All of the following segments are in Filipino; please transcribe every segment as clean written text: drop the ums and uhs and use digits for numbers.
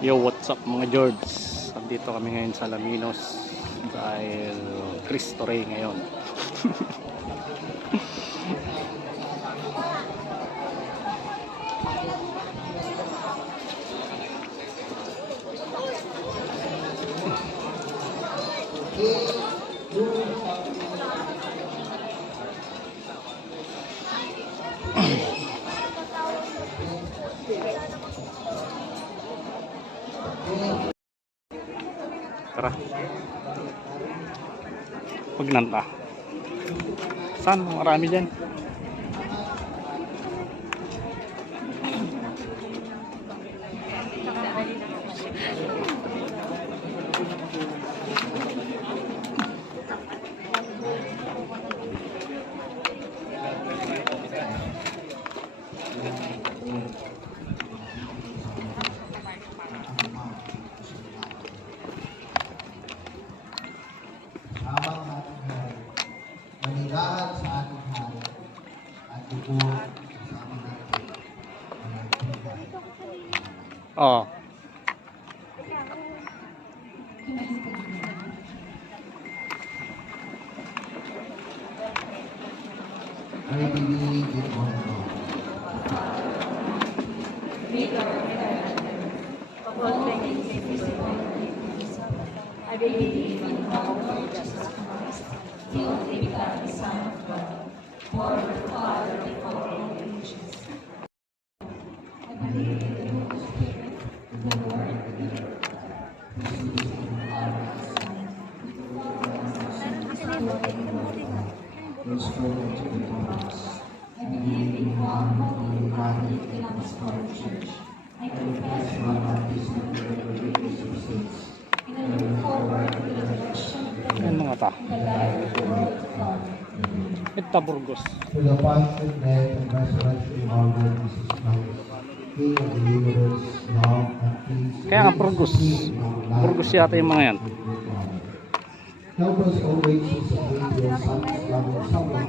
Yo, what's up mga George? Andito kami ngayon sa Alaminos dahil Cristo Rey ngayon. Tara. Magnanta. Saan? Marami dyan. Habang ating hari, manilahan sa ating hari, at ito kasama natin ang ating hari. Oh. I believe in one God. I believe in our Lord Jesus Christ, the only begotten Son of God, born of the Father before all ages. I believe in the Holy Spirit, the Lord of the earth, who lives in the Father and the Son, Who is spoken to the prophets. I believe in one holy Catholic and Apostolic Church. I confess My baptism in the forgiveness of sins. and I look forward to the resurrection of the Yan mga ta. and the life of the world to come. Ita Burgos. To the appointed death and resurrection of our Lord Jesus Christ, King of the universe, now and peace. Kaya nga Burgos. Burgos yata yung mga yan. Help us always to submit to your Son's loving someone.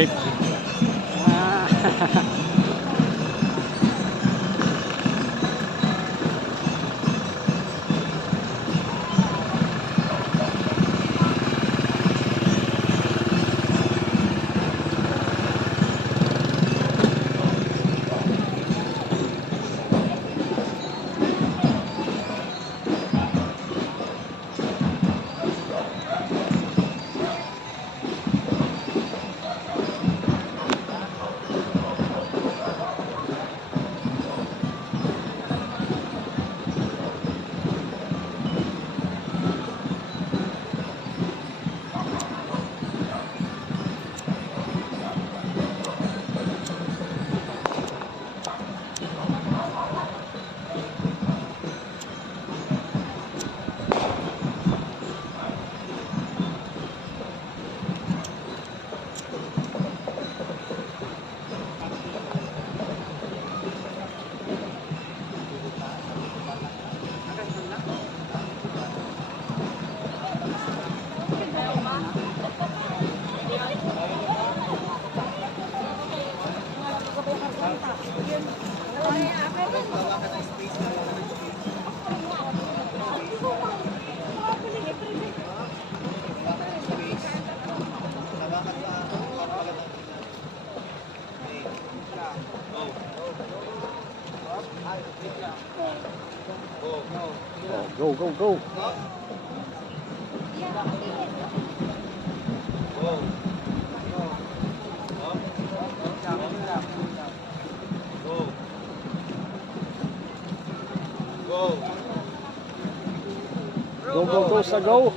Vape. Ah. Go, go, go. Go, go, go sa go.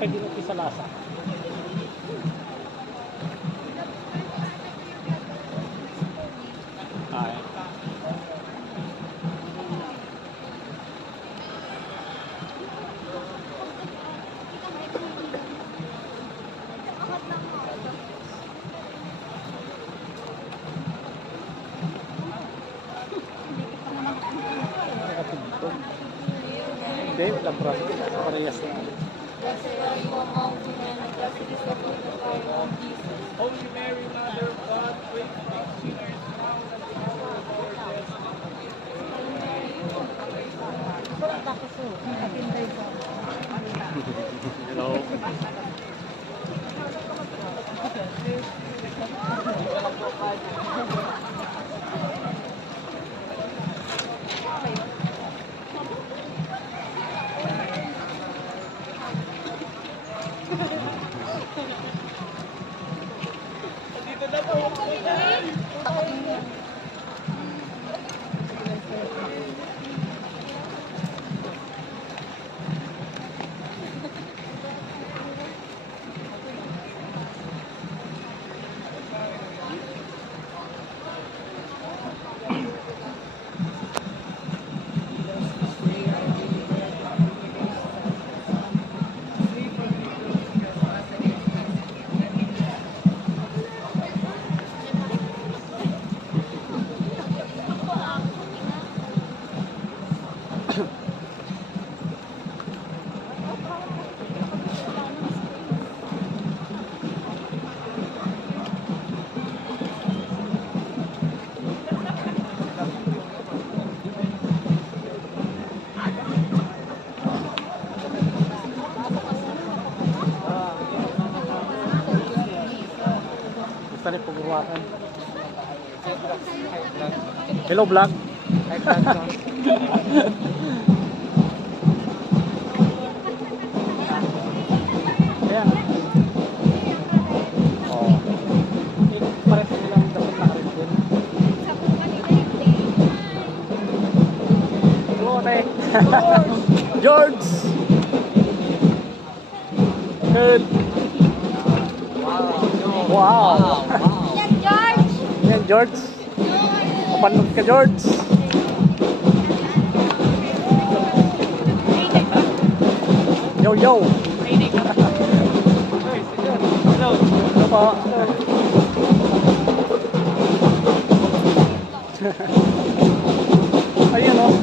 pwede natin sa lasa. Ay. Hindi, walang process. Parehas na. Holy Mary, Mother of God, pray for us sinners now and at the hour of our death. Hello. Dito na po. Gusto rin pagbuwakan. Hello vlog. Ayan. Oh. Parang silang dapat nakarit din. Hello, Ate. George. Good. Wow. Yan, George. Kapanood ka, George. Yo, yo. Hello. Ano pa? Ayun, oh.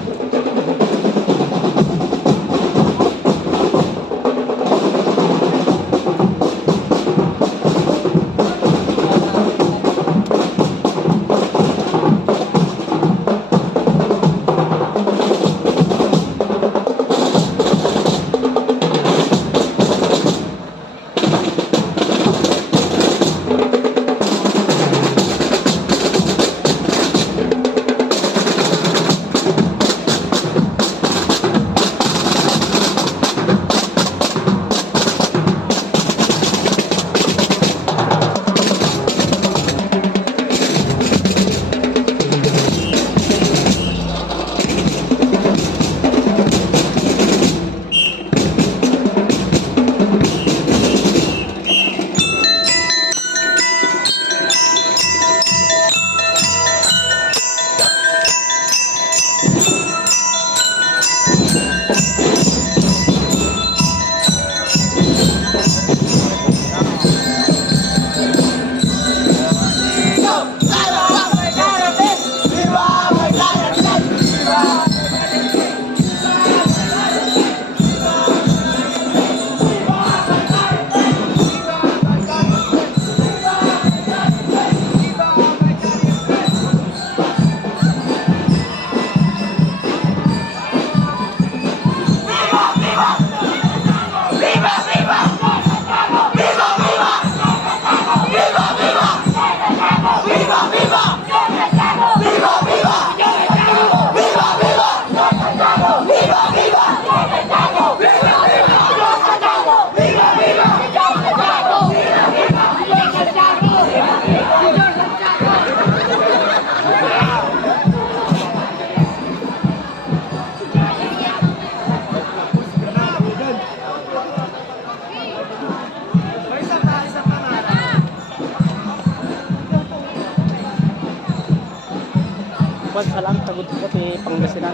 bansa lang tagod ko ti Pangasinan.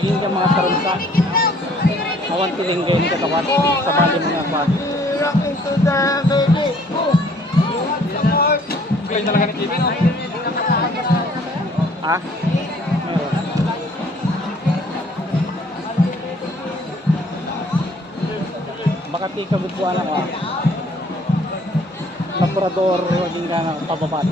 Naging yung mga sarunsa. Awan tilingay ni katawan sa bali mga kwan. Rock into the baby. Play talaga ni TV, no? Ha? Baka ti kabutbuan ako ah. Labrador maging ka ng pababat.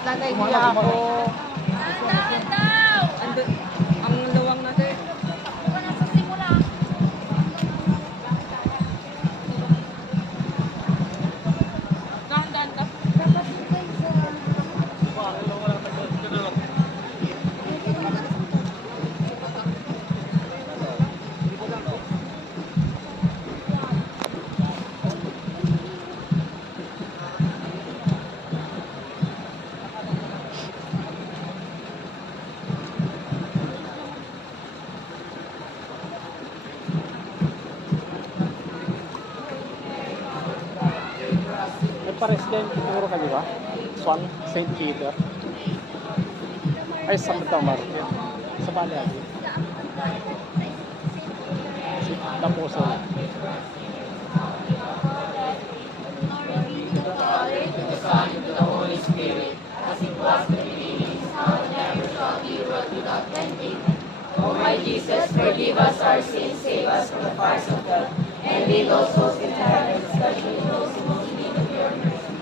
Tatay niya ako. Ang luwang natin. President siguro ka, di ba? Swan, St. Peter. Ay, Santa Maria. Sa Bali. Si Taposo. O my Jesus, forgive us our sins, save us from the fires of hell, and lead all souls into heaven, especially those who most need of your mercy.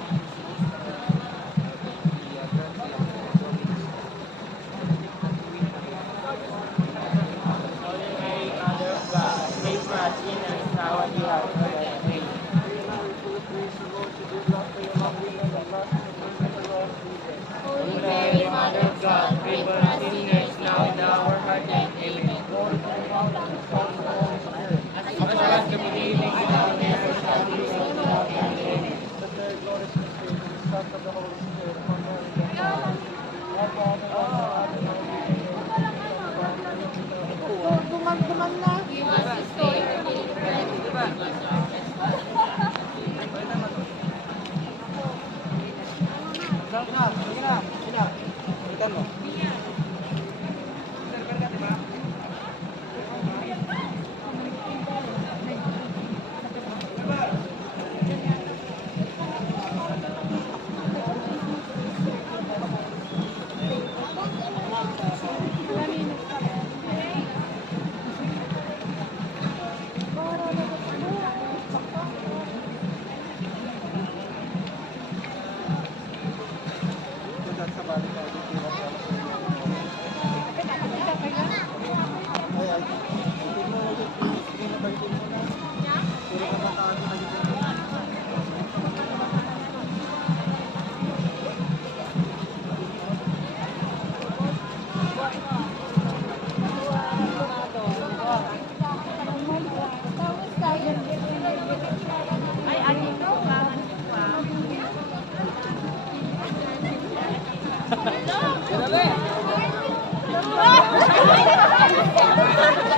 Holy Mary, Mother of God, pray for us sinners now and at our heart death. Amen. Give us this day our daily bread.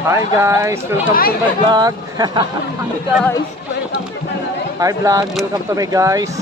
Hi guys, welcome to my vlog. Hi vlog, welcome to my guys.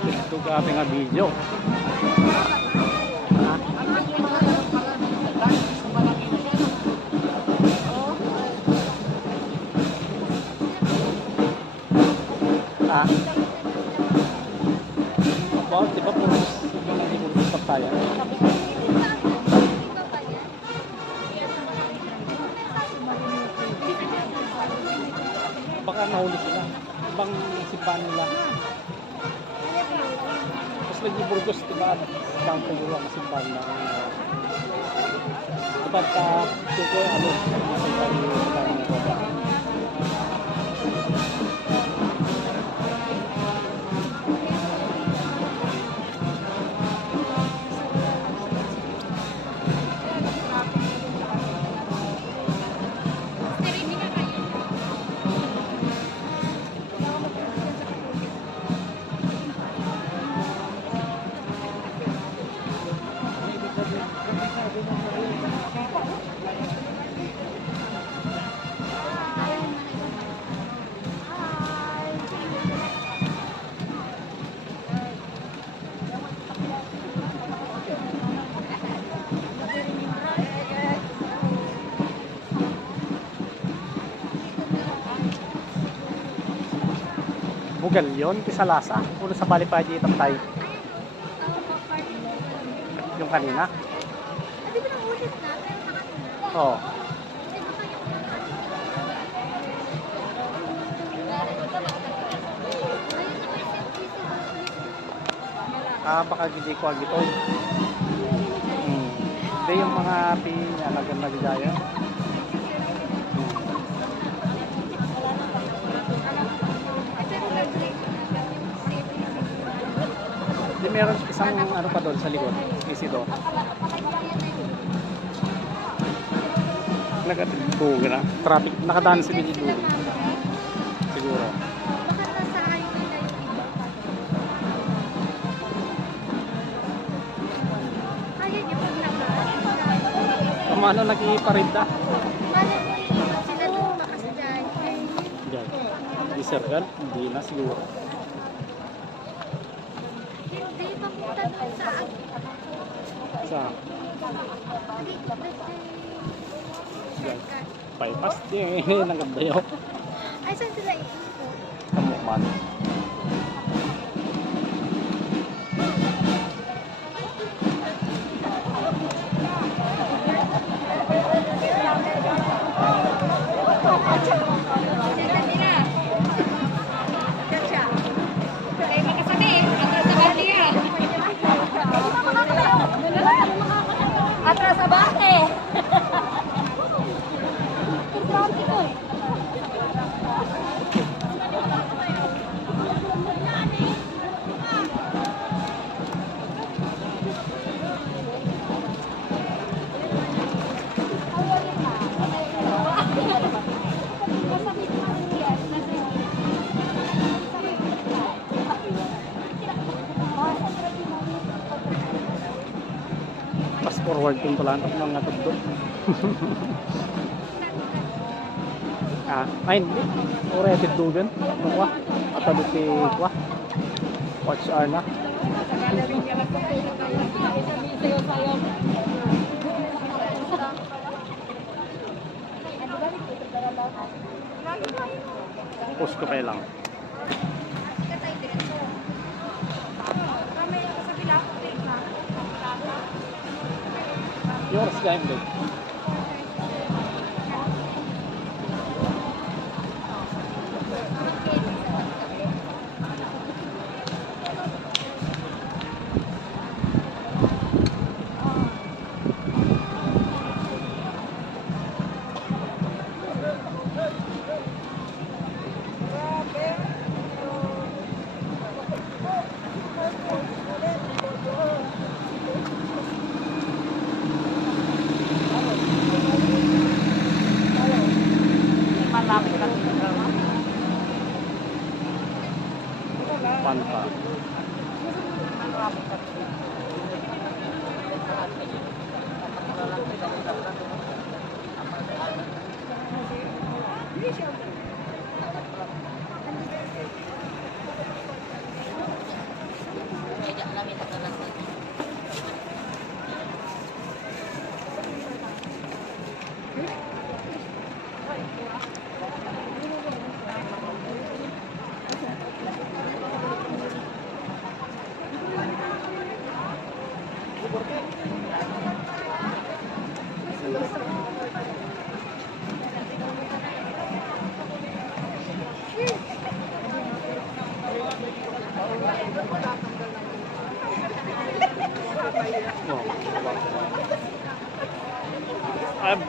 nakatidtog ating nga video. Ah. Wow, di ba puro pagtayan? Baka nahuli sila. Ibang simbahan nila. Mas lagi Burgos, diba? Ibang siguro ang simbahan na diba ko ano simbahan nila. Bugal yun, Kisalasa. Ulo sa Balipaji itang tayo. Yung kanina? Di ba nang ulit na? Oo. Baka hindi ko agito. Hindi yung mga pinya nagagaya. Di meron isang ano pa doon sa likod, isidor. Nagatugo na. Traffic, nakadaan si Biniduli. Siguro. Ano nag-iparinda? Sila lumakas dyan. Diyan. Di circle? Hindi na siguro. Hindi, papunta doon sa Sa? Diyan. Bypass? Di, naganda yun. ay, saan sila iikot? Kamukman. Atras sa bate. Fast forward kung tulantok mga tugtog. Ay hindi. Ore tiddugan. Kuha. Atado ti kuha. Watch R na. Post ko pa lang. Yours game din.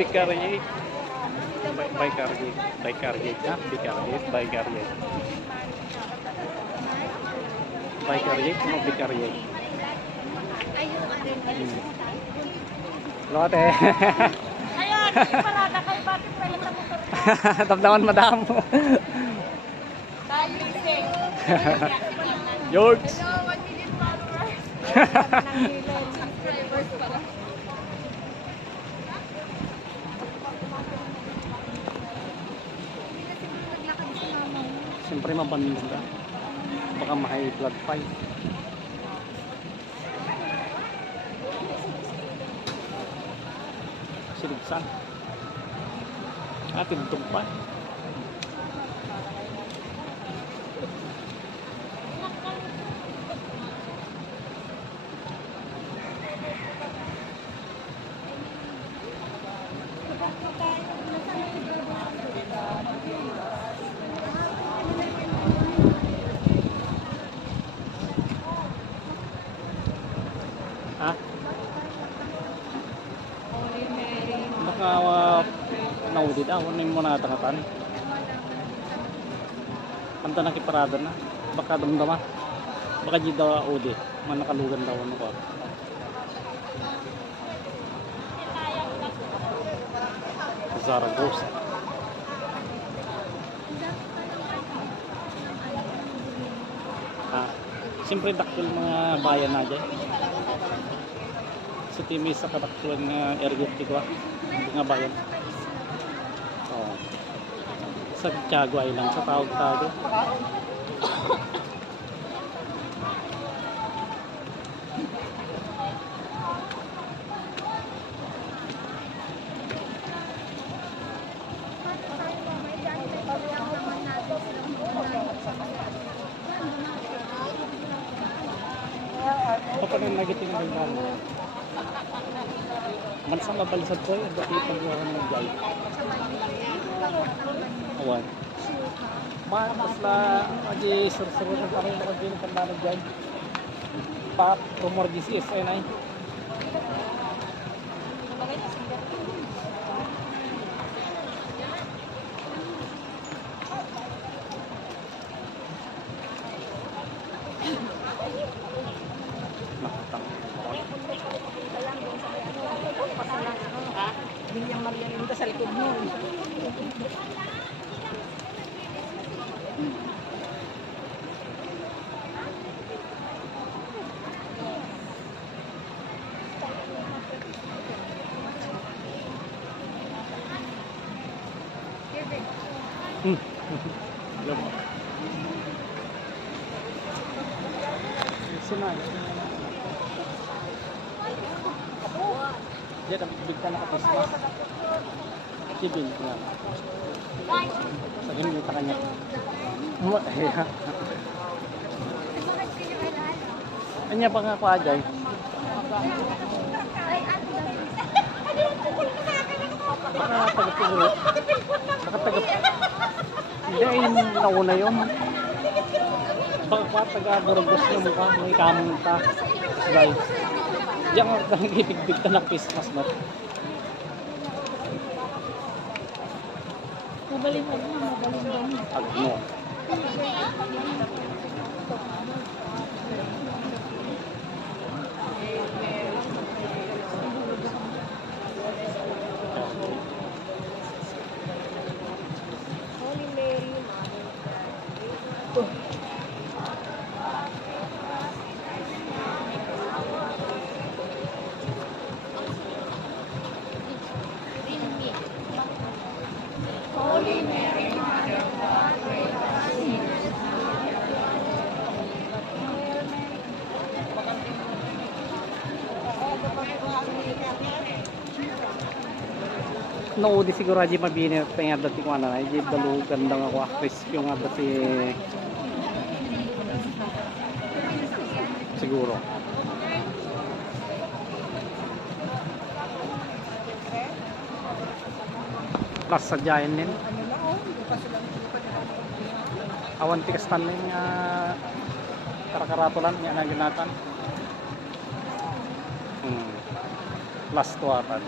Vicariate. Vicariate. Vicariate. Vicariate. Vicariate. Vicariate. No, Vicariate. Lote. Ayan, parada kayo, bakit pala sa motor? Damdaman madam. Tayo ising. George. Hello, 1 million followers. Subscribers pala. Siyempre mabanda. Baka ma-high blood fight. Siligsan. Atin tumpa. Ha? Baka naudid ako na yung muna tangatan. Kanta na kiparada na. Baka damdama. Baka di daw udi. Manakalugan daw ano ko. Zaragoza. Siyempre dakil mga bayan na dyan. Sa timis sa kadaktuan nga ergot ko nga bayan. Oh. Sa Tiago ay lang sa tawag-tago. Apa rin nagiting ng gano? Mansang mabalisad ko yung dati pag-iwan ng jay. Awan. Mas la aji sur-suru ng parang nakagin ng pandanan jay. Pa rumor GCS ay na Binyang Marianita sa likod mo. Dia dapat bigtan na kapos pa. Sibil nga. Sa ganun kita kanya. Ya. Anya pa nga ko ajay. Baka taga-puro. Baka Hindi ay nauna yun. Baka taga-burgos na mukha. May kamong ta. Guys. Diyan ako nangibig-big na ng Christmas na. Mabalimod mo, mabalimod. Agno. Holy Mary, Holy Mary, Mother of God, pray for us sinners now and at the hour of our death. No, di siguro aja mabini pengen dati ko ana aja dalu gandang ako crisp yung ada si siguro. Plus sa giant din. Awan tikas tan na yung karakaratulan nga na ginatan. Plus 2 atan.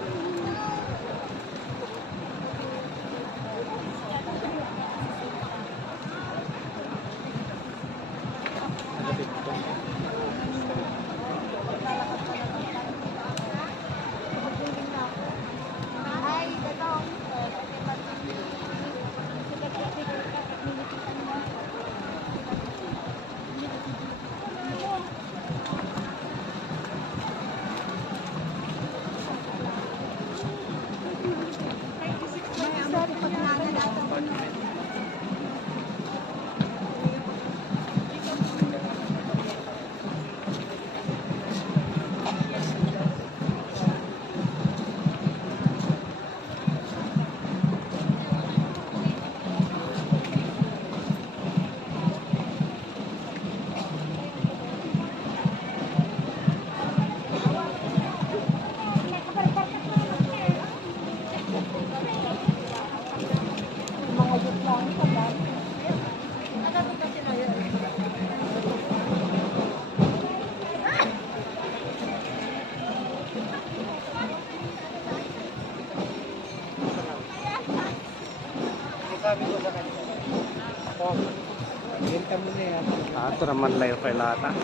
Ito naman layo pa ilata.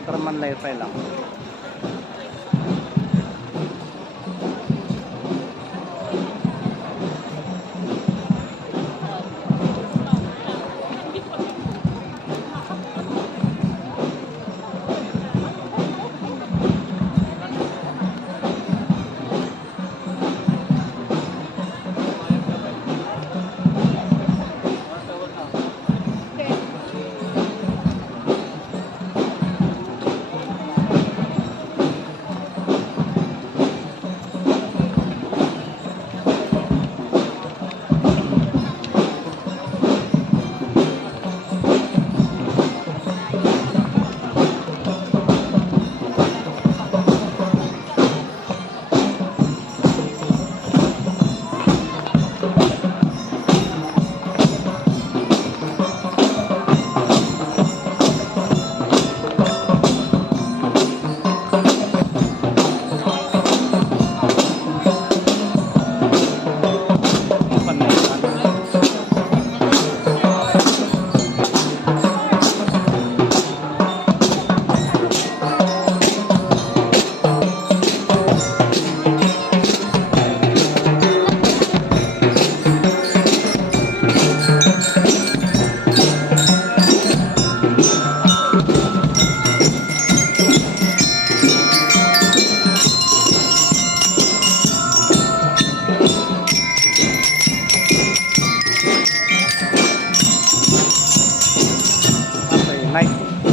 Ito naman layo pa ilang.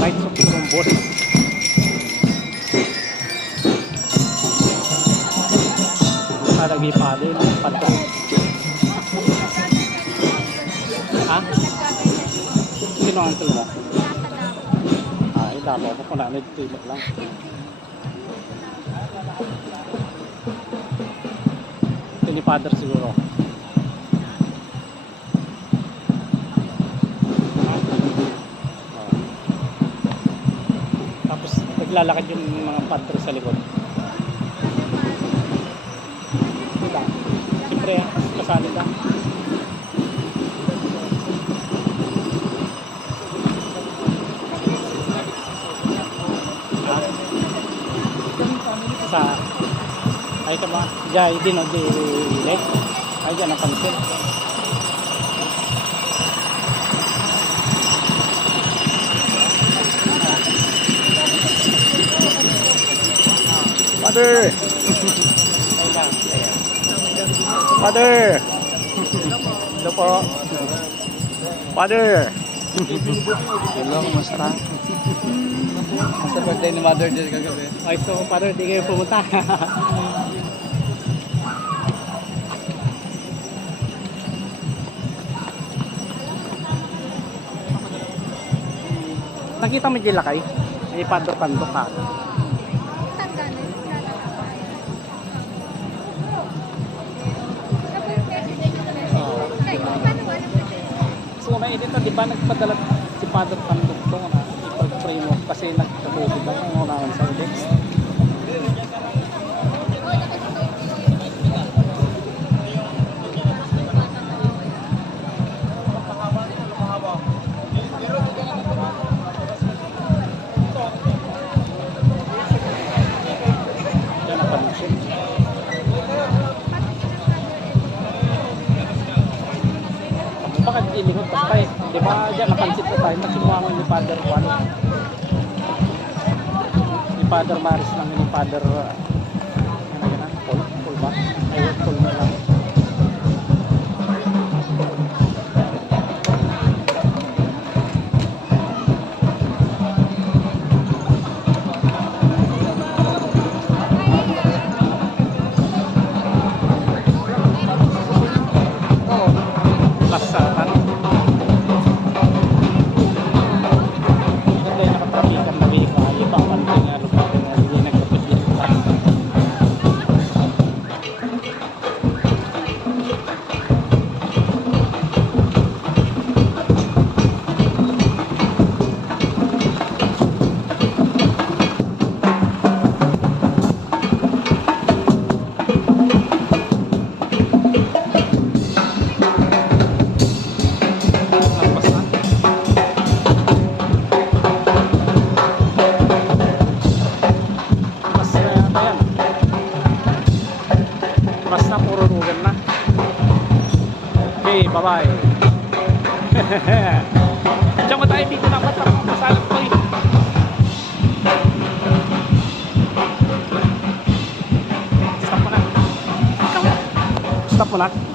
Night of Columbus. Ada lagi padu, padu. Ha? Sino ang uncle mo? Ay, dalo ako kung namin tilok lang. Ito ni father siguro. Tapos naglalakad yung mga padre sa likod. Diba? Siyempre, kasali ka. Sa ay ito ba? Diyan, hindi no, di lake. Ay dyan, napansin. Father! Father! Hello po. Father! Hello, kumusta? Sa birthday ni Mother dyan kagabi. Ay, so Father, di kayo pumunta. Nakita mo dyan lakay? May pandok-pandok ka. eh, dito, di ba nagpadala si Father Pandugtong na ipag-pray mo kasi nagkatubig ako ng unahan sa Udex. Yan ang pansin. Bakit ilingot pa tayo? Di ba dyan napansin ko tayo nasumangan ni Father Juan? Ni Father Maris lang ni Father ano yan? Paul ba? Ay, Paul na lang. Oo. Lasaran. Ganda yung nakatrapikan na vehicle. Ibang kanto nga lupa na hindi nagkapit. Lampas na. Mas na yata yan. Mas na puro rugan na. Okay, bye-bye. Diyan mo tayo dito na mata. Masalang ko eh. Stop mo na. Stop mo na.